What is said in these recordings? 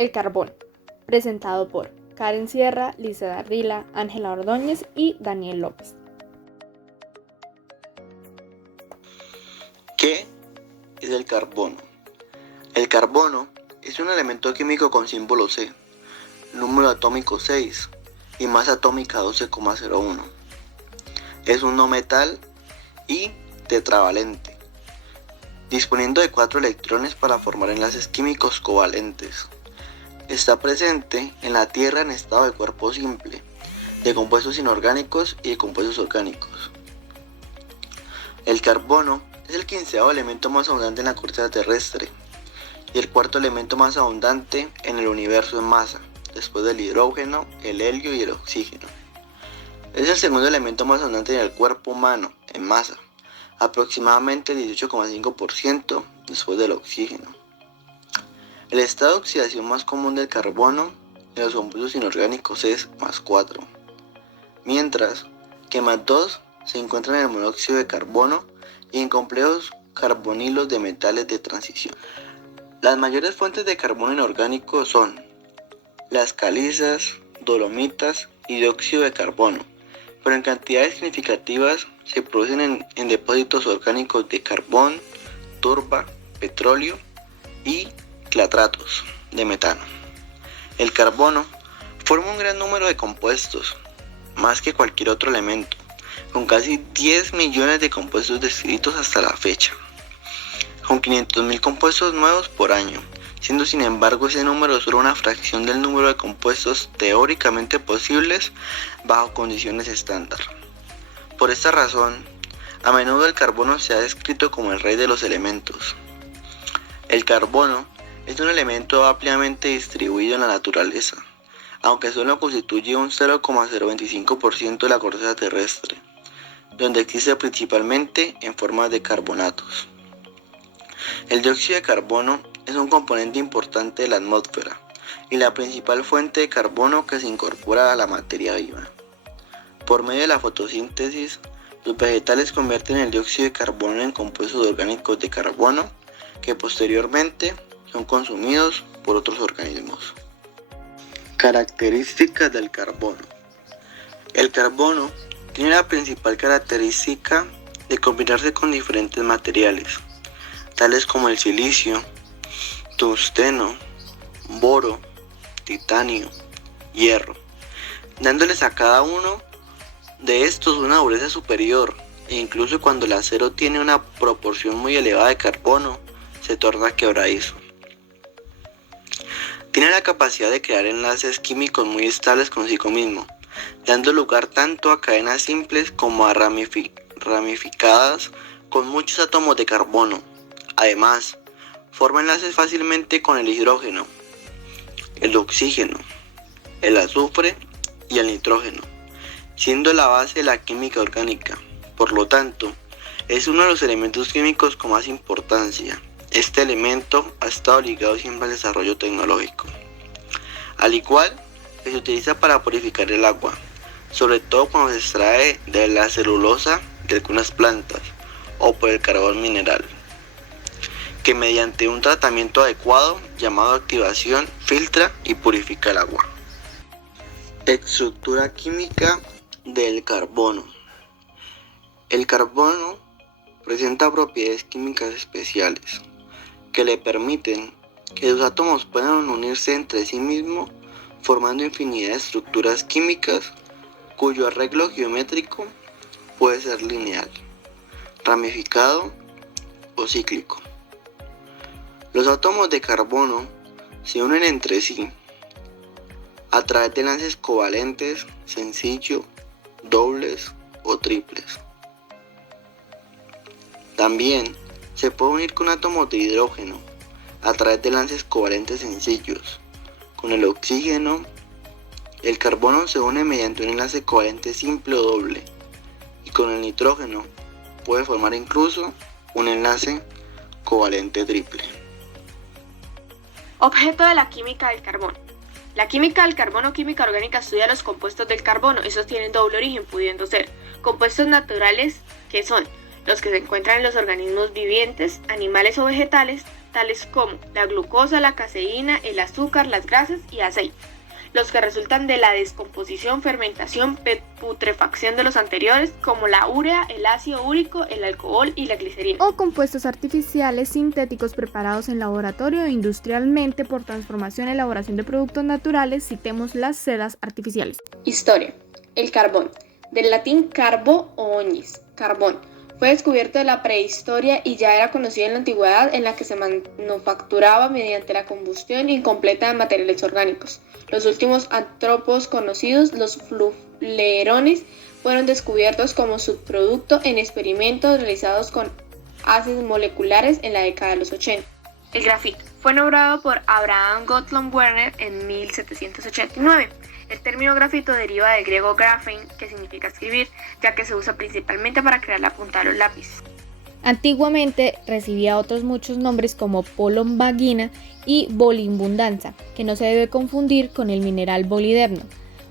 El carbón, presentado por Karen Sierra, Liza Ardila, Ángela Ordóñez y Daniel López. ¿Qué es el carbono? El carbono es un elemento químico con símbolo C, número atómico 6 y masa atómica 12,01. Es un no metal y tetravalente, disponiendo de 4 electrones para formar enlaces químicos covalentes. Está presente en la Tierra en estado de cuerpo simple, de compuestos inorgánicos y de compuestos orgánicos. El carbono es el 15º elemento más abundante en la corteza terrestre y el 4º elemento más abundante en el universo en masa, después del hidrógeno, el helio y el oxígeno. Es el segundo elemento más abundante en el cuerpo humano en masa, aproximadamente el 18,5% después del oxígeno. El estado de oxidación más común del carbono en los compuestos inorgánicos es +4, mientras que +2 se encuentra en el monóxido de carbono y en complejos carbonilos de metales de transición. Las mayores fuentes de carbono inorgánico son las calizas, dolomitas y dióxido de carbono, pero en cantidades significativas se producen en depósitos orgánicos de carbón, turba, petróleo y clatratos de metano. El carbono forma un gran número de compuestos, más que cualquier otro elemento, con casi 10 millones de compuestos descritos hasta la fecha, con 500.000 compuestos nuevos por año, siendo sin embargo ese número solo una fracción del número de compuestos teóricamente posibles bajo condiciones estándar. Por esta razón, a menudo el carbono se ha descrito como el rey de los elementos. El carbono es un elemento ampliamente distribuido en la naturaleza, aunque solo constituye un 0,025% de la corteza terrestre, donde existe principalmente en forma de carbonatos. El dióxido de carbono es un componente importante de la atmósfera y la principal fuente de carbono que se incorpora a la materia viva. Por medio de la fotosíntesis, los vegetales convierten el dióxido de carbono en compuestos orgánicos de carbono que posteriormente son consumidos por otros organismos. Características del carbono. El carbono tiene la principal característica de combinarse con diferentes materiales, tales como el silicio, tungsteno, boro, titanio, hierro, dándoles a cada uno de estos una dureza superior, e incluso cuando el acero tiene una proporción muy elevada de carbono, se torna quebradizo. Tiene la capacidad de crear enlaces químicos muy estables consigo mismo, dando lugar tanto a cadenas simples como a ramificadas con muchos átomos de carbono. Además, forma enlaces fácilmente con el hidrógeno, el oxígeno, el azufre y el nitrógeno, siendo la base de la química orgánica. Por lo tanto, es uno de los elementos químicos con más importancia. Este elemento ha estado ligado siempre al desarrollo tecnológico, al igual que se utiliza para purificar el agua, sobre todo cuando se extrae de la celulosa de algunas plantas o por el carbón mineral, que mediante un tratamiento adecuado llamado activación filtra y purifica el agua. Estructura química del carbono. El carbono presenta propiedades químicas especiales que le permiten que sus átomos puedan unirse entre sí mismos, formando infinidad de estructuras químicas cuyo arreglo geométrico puede ser lineal, ramificado o cíclico. Los átomos de carbono se unen entre sí a través de enlaces covalentes, sencillos, dobles o triples. También se puede unir con átomos de hidrógeno a través de enlaces covalentes sencillos. Con el oxígeno, el carbono se une mediante un enlace covalente simple o doble, y con el nitrógeno puede formar incluso un enlace covalente triple. Objeto de la química del carbono. La química del carbono, química orgánica, estudia los compuestos del carbono. Estos tienen doble origen, pudiendo ser compuestos naturales, que son los que se encuentran en los organismos vivientes, animales o vegetales, tales como la glucosa, la caseína, el azúcar, las grasas y aceite, los que resultan de la descomposición, fermentación, putrefacción de los anteriores, como la urea, el ácido úrico, el alcohol y la glicerina. O compuestos artificiales sintéticos preparados en laboratorio e industrialmente por transformación y elaboración de productos naturales, citemos las sedas artificiales. Historia. El carbón. Del latín carbo o oñis, carbón. Fue descubierto en la prehistoria y ya era conocido en la antigüedad, en la que se manufacturaba mediante la combustión incompleta de materiales orgánicos. Los últimos antropos conocidos, los flulerones, fueron descubiertos como subproducto en experimentos realizados con haces moleculares en la década de los 80. El grafito fue nombrado por Abraham Gottlob Werner en 1789. El término grafito deriva del griego graphein, que significa escribir, ya que se usa principalmente para crear la punta de los lápices. Antiguamente recibía otros muchos nombres como polombagina y bolimbundanza, que no se debe confundir con el mineral boliderno,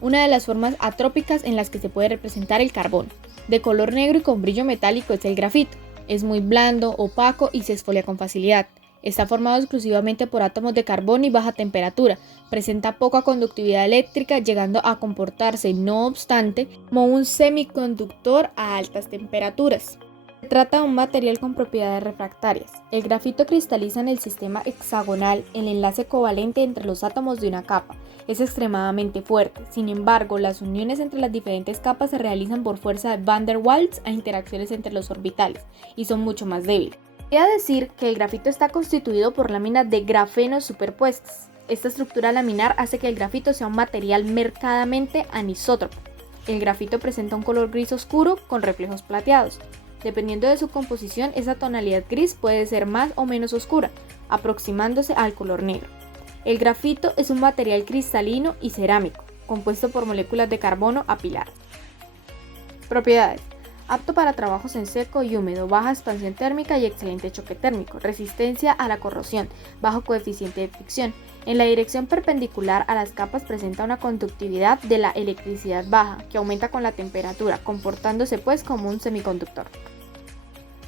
una de las formas atrópicas en las que se puede representar el carbón. De color negro y con brillo metálico es el grafito. Es muy blando, opaco y se exfolia con facilidad. Está formado exclusivamente por átomos de carbono y baja temperatura. Presenta poca conductividad eléctrica, llegando a comportarse, no obstante, como un semiconductor a altas temperaturas. Se trata de un material con propiedades refractarias. El grafito cristaliza en el sistema hexagonal, el enlace covalente entre los átomos de una capa. Es extremadamente fuerte. Sin embargo, las uniones entre las diferentes capas se realizan por fuerza de Van der Waals a interacciones entre los orbitales y son mucho más débiles. Quería decir que el grafito está constituido por láminas de grafeno superpuestas. Esta estructura laminar hace que el grafito sea un material marcadamente anisótropo. El grafito presenta un color gris oscuro con reflejos plateados. Dependiendo de su composición, esa tonalidad gris puede ser más o menos oscura, aproximándose al color negro. El grafito es un material cristalino y cerámico, compuesto por moléculas de carbono apiladas. Propiedades. Apto para trabajos en seco y húmedo, baja expansión térmica y excelente choque térmico, resistencia a la corrosión, bajo coeficiente de fricción. En la dirección perpendicular a las capas presenta una conductividad de la electricidad baja, que aumenta con la temperatura, comportándose pues como un semiconductor.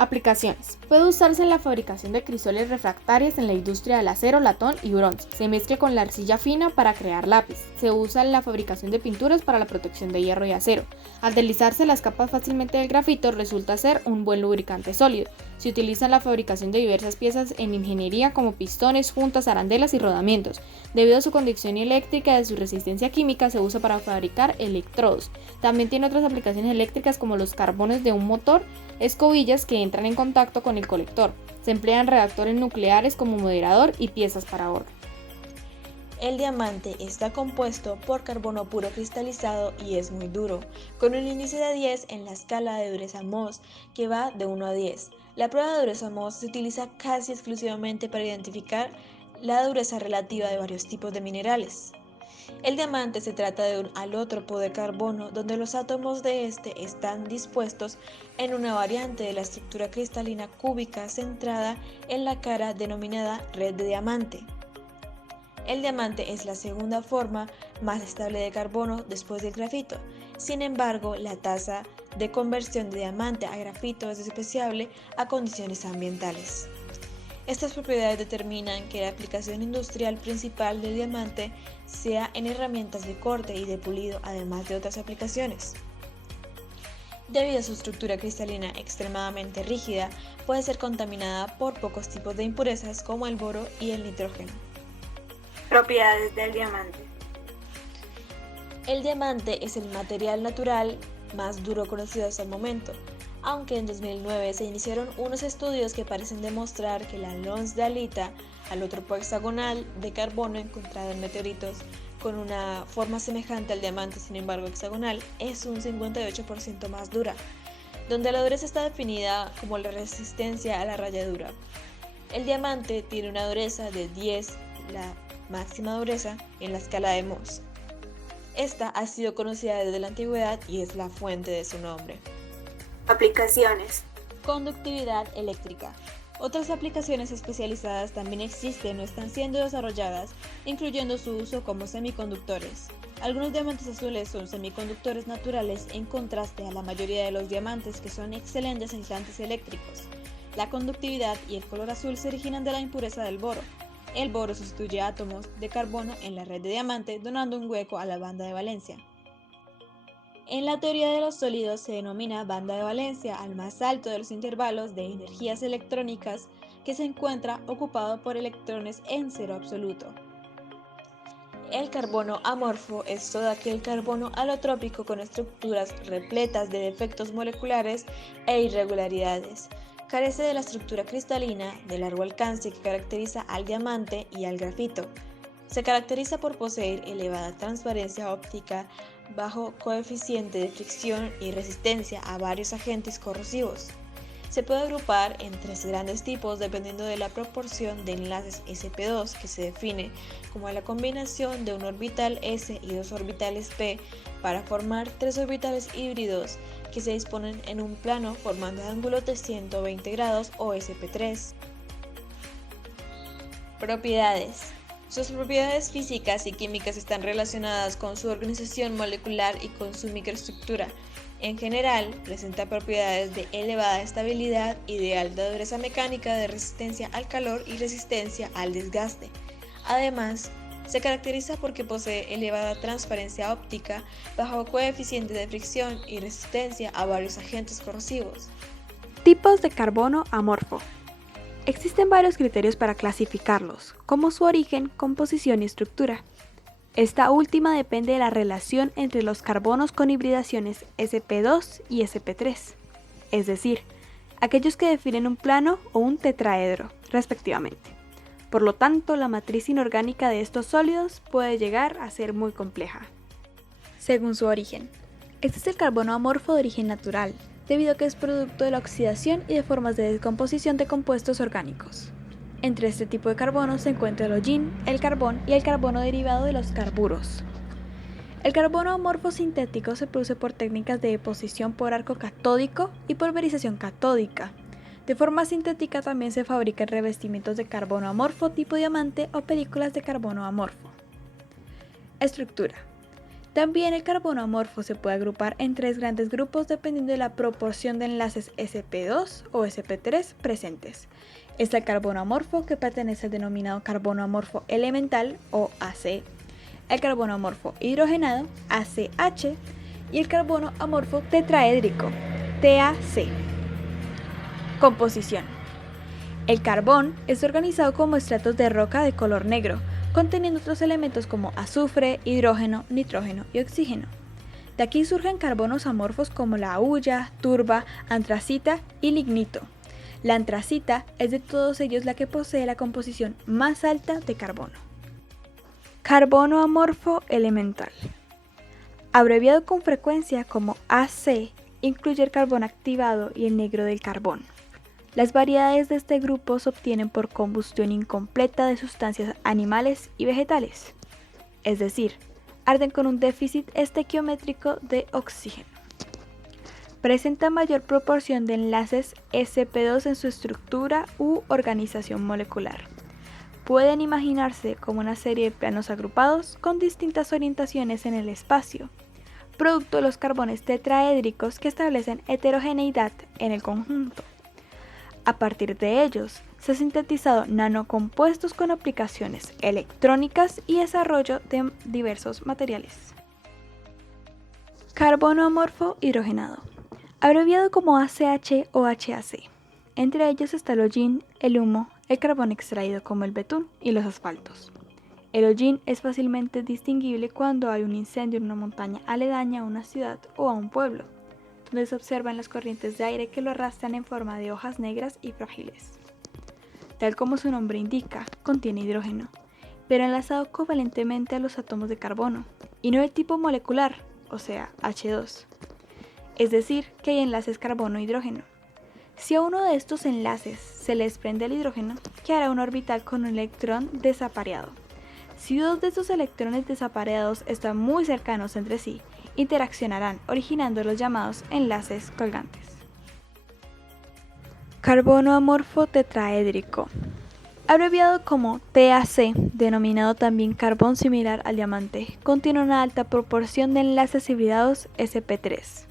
Aplicaciones. Puede usarse en la fabricación de crisoles refractarias en la industria del acero, latón y bronce. Se mezcla con la arcilla fina para crear lápiz. Se usa en la fabricación de pinturas para la protección de hierro y acero. Al deslizarse las capas fácilmente del grafito resulta ser un buen lubricante sólido. Se utiliza en la fabricación de diversas piezas en ingeniería como pistones, juntas, arandelas y rodamientos. Debido a su conducción eléctrica y a su resistencia química se usa para fabricar electrodos. También tiene otras aplicaciones eléctricas como los carbones de un motor, escobillas que entran en contacto con el colector. Se emplean reactores nucleares como moderador y piezas para horno. El diamante está compuesto por carbono puro cristalizado y es muy duro, con un índice de 10 en la escala de dureza Mohs, que va de 1 a 10. La prueba de dureza Mohs se utiliza casi exclusivamente para identificar la dureza relativa de varios tipos de minerales. El diamante se trata de un alótropo de carbono donde los átomos de este están dispuestos en una variante de la estructura cristalina cúbica centrada en la cara denominada red de diamante. El diamante es la segunda forma más estable de carbono después del grafito. Sin embargo, la tasa de conversión de diamante a grafito es despreciable a condiciones ambientales. Estas propiedades determinan que la aplicación industrial principal del diamante sea en herramientas de corte y de pulido, además de otras aplicaciones. Debido a su estructura cristalina extremadamente rígida, puede ser contaminada por pocos tipos de impurezas como el boro y el nitrógeno. Propiedades del diamante. El diamante es el material natural más duro conocido hasta el momento, aunque en 2009 se iniciaron unos estudios que parecen demostrar que la lonsdaleita, alótropo hexagonal de carbono encontrado en meteoritos con una forma semejante al diamante, sin embargo hexagonal, es un 58% más dura, donde la dureza está definida como la resistencia a la rayadura. El diamante tiene una dureza de 10, la máxima dureza en la escala de Mohs. Esta ha sido conocida desde la antigüedad y es la fuente de su nombre. Aplicaciones. Conductividad eléctrica. Otras aplicaciones especializadas también existen o están siendo desarrolladas, incluyendo su uso como semiconductores. Algunos diamantes azules son semiconductores naturales en contraste a la mayoría de los diamantes que son excelentes aislantes eléctricos. La conductividad y el color azul se originan de la impureza del boro. El boro sustituye átomos de carbono en la red de diamante, donando un hueco a la banda de valencia. En la teoría de los sólidos se denomina banda de valencia al más alto de los intervalos de energías electrónicas que se encuentra ocupado por electrones en cero absoluto. El carbono amorfo es todo aquel carbono alotrópico con estructuras repletas de defectos moleculares e irregularidades. Carece de la estructura cristalina de largo alcance que caracteriza al diamante y al grafito. Se caracteriza por poseer elevada transparencia óptica, bajo coeficiente de fricción y resistencia a varios agentes corrosivos. Se puede agrupar en tres grandes tipos dependiendo de la proporción de enlaces sp2, que se define como la combinación de un orbital s y dos orbitales p para formar tres orbitales híbridos que se disponen en un plano formando ángulos de 120 grados o sp3. Propiedades. Sus propiedades físicas y químicas están relacionadas con su organización molecular y con su microestructura. En general, presenta propiedades de elevada estabilidad y de alta dureza mecánica, de resistencia al calor y resistencia al desgaste. Además, se caracteriza porque posee elevada transparencia óptica, bajo coeficiente de fricción y resistencia a varios agentes corrosivos. Tipos de carbono amorfo. Existen varios criterios para clasificarlos, como su origen, composición y estructura. Esta última depende de la relación entre los carbonos con hibridaciones sp2 y sp3, es decir, aquellos que definen un plano o un tetraedro, respectivamente. Por lo tanto, la matriz inorgánica de estos sólidos puede llegar a ser muy compleja. Según su origen. Este es el carbono amorfo de origen natural, debido a que es producto de la oxidación y de formas de descomposición de compuestos orgánicos. Entre este tipo de carbono se encuentra el hollín, el carbón y el carbono derivado de los carburos. El carbono amorfo sintético se produce por técnicas de deposición por arco catódico y pulverización catódica. De forma sintética también se fabrican revestimientos de carbono amorfo tipo diamante o películas de carbono amorfo. Estructura. También el carbono amorfo se puede agrupar en tres grandes grupos dependiendo de la proporción de enlaces sp2 o sp3 presentes. Está el carbono amorfo, que pertenece al denominado carbono amorfo elemental o AC, el carbono amorfo hidrogenado ACH y el carbono amorfo tetraédrico TAC. Composición. El carbón es organizado como estratos de roca de color negro, conteniendo otros elementos como azufre, hidrógeno, nitrógeno y oxígeno. De aquí surgen carbonos amorfos como la hulla, turba, antracita y lignito. La antracita es de todos ellos la que posee la composición más alta de carbono. Carbono amorfo elemental. Abreviado con frecuencia como AC, incluye el carbón activado y el negro del carbón. Las variedades de este grupo se obtienen por combustión incompleta de sustancias animales y vegetales, es decir, arden con un déficit estequiométrico de oxígeno. Presenta mayor proporción de enlaces sp2 en su estructura u organización molecular. Pueden imaginarse como una serie de planos agrupados con distintas orientaciones en el espacio, producto de los carbones tetraédricos que establecen heterogeneidad en el conjunto. A partir de ellos, se han sintetizado nanocompuestos con aplicaciones electrónicas y desarrollo de diversos materiales. Carbono amorfo hidrogenado, abreviado como ACH o HAC. Entre ellos está el hollín, el humo, el carbón extraído como el betún y los asfaltos. El hollín es fácilmente distinguible cuando hay un incendio en una montaña aledaña a una ciudad o a un pueblo, donde se observan las corrientes de aire que lo arrastran en forma de hojas negras y frágiles. Tal como su nombre indica, contiene hidrógeno, pero enlazado covalentemente a los átomos de carbono, y no de tipo molecular, o sea, H2. Es decir, que hay enlaces carbono-hidrógeno. Si a uno de estos enlaces se le desprende el hidrógeno, quedará un orbital con un electrón desapareado. Si dos de estos electrones desapareados están muy cercanos entre sí, interaccionarán, originando los llamados enlaces colgantes. Carbono amorfo tetraédrico, abreviado como TAC, denominado también carbón similar al diamante, contiene una alta proporción de enlaces hibridados sp3.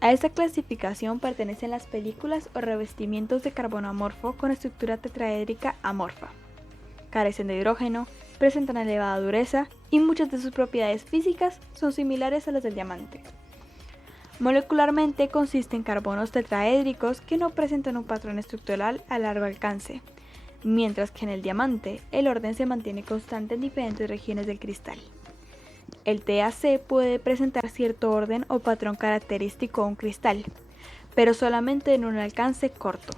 A esta clasificación pertenecen las películas o revestimientos de carbono amorfo con estructura tetraédrica amorfa. Carecen de hidrógeno, presentan elevada dureza y muchas de sus propiedades físicas son similares a las del diamante. Molecularmente consisten en carbonos tetraédricos que no presentan un patrón estructural a largo alcance, mientras que en el diamante el orden se mantiene constante en diferentes regiones del cristal. El TAC puede presentar cierto orden o patrón característico a un cristal, pero solamente en un alcance corto.